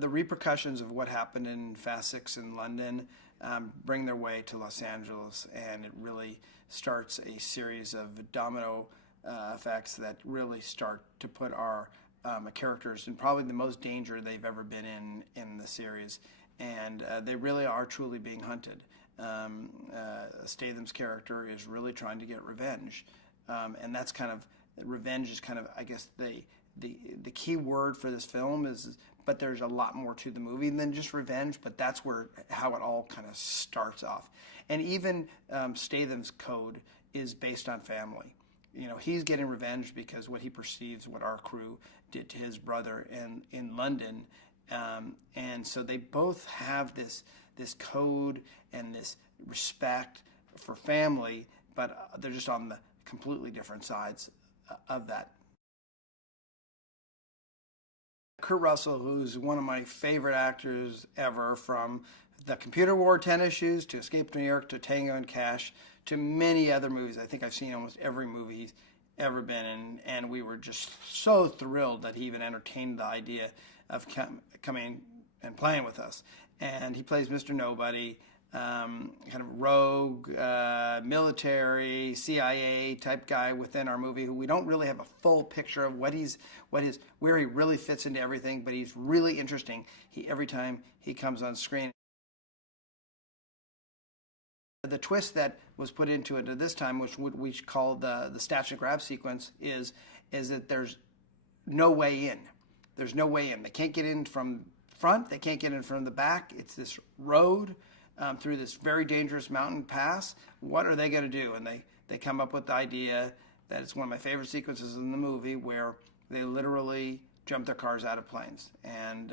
The repercussions of what happened in Fast 6 in London bring their way to Los Angeles, and it really starts a series of domino effects that really start to put our characters in probably the most danger they've ever been in the series. And they really are truly being hunted. Statham's character is really trying to get revenge. And that's kind of, revenge is kind of, I guess, the key word for this film is, but there's a lot more to the movie than just revenge, but that's how it all kind of starts off. And even Statham's code is based on family. You know, he's getting revenge because what he perceives what our crew did to his brother in London. And so they both have this code and this respect for family, but they're just on the completely different sides of that. Kurt Russell, who's one of my favorite actors ever, from The Computer Wore 10 Issues to Escape to New York to Tango and Cash to many other movies. I think I've seen almost every movie he's ever been in, and we were just so thrilled that he even entertained the idea of coming and playing with us. And he plays Mr. Nobody, kind of rogue, military, CIA type guy within our movie, who we don't really have a full picture of where he really fits into everything, but he's really interesting. Every time he comes on screen. The twist that was put into it at this time, which we call the snatch and grab sequence, is that there's no way in. There's no way in. They can't get in from front. They can't get in from the back. It's this road through this very dangerous mountain pass. What are they going to do? And they come up with the idea that it's one of my favorite sequences in the movie, where they literally jump their cars out of planes and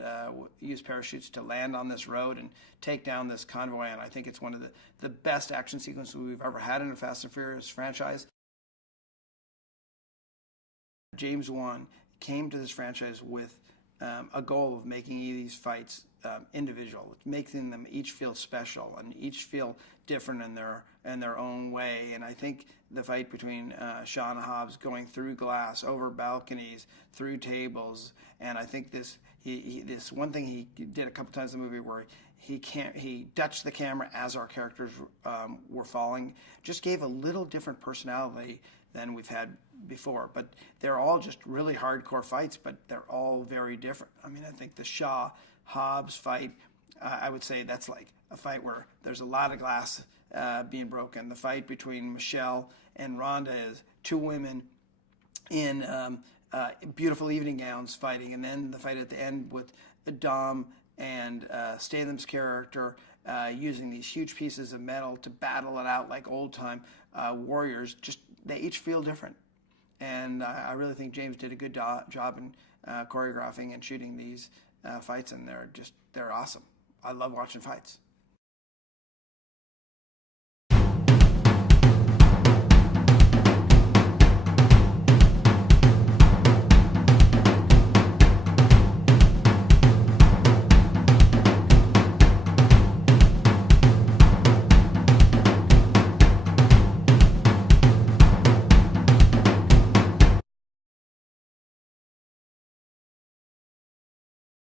use parachutes to land on this road and take down this convoy. And I think it's one of the best action sequences we've ever had in a Fast and Furious franchise. James Wan came to this franchise with a goal of making these fights individual, making them each feel special and each feel different in their own way. And I think the fight between Shaw and Hobbs, going through glass, over balconies, through tables, and I think this one thing he did a couple times in the movie where he touched the camera as our characters were falling, just gave a little different personality than we've had before. But they're all just really hardcore fights, but they're all very different. I mean, I think the Shaw-Hobbs fight, I would say that's like a fight where there's a lot of glass being broken. The fight between Michelle and Rhonda is two women in beautiful evening gowns fighting, and then the fight at the end with Dom and Statham's character using these huge pieces of metal to battle it out like old-time warriors. Just, they each feel different. And I really think James did a good job in choreographing and shooting these fights, and they're awesome. I love watching fights.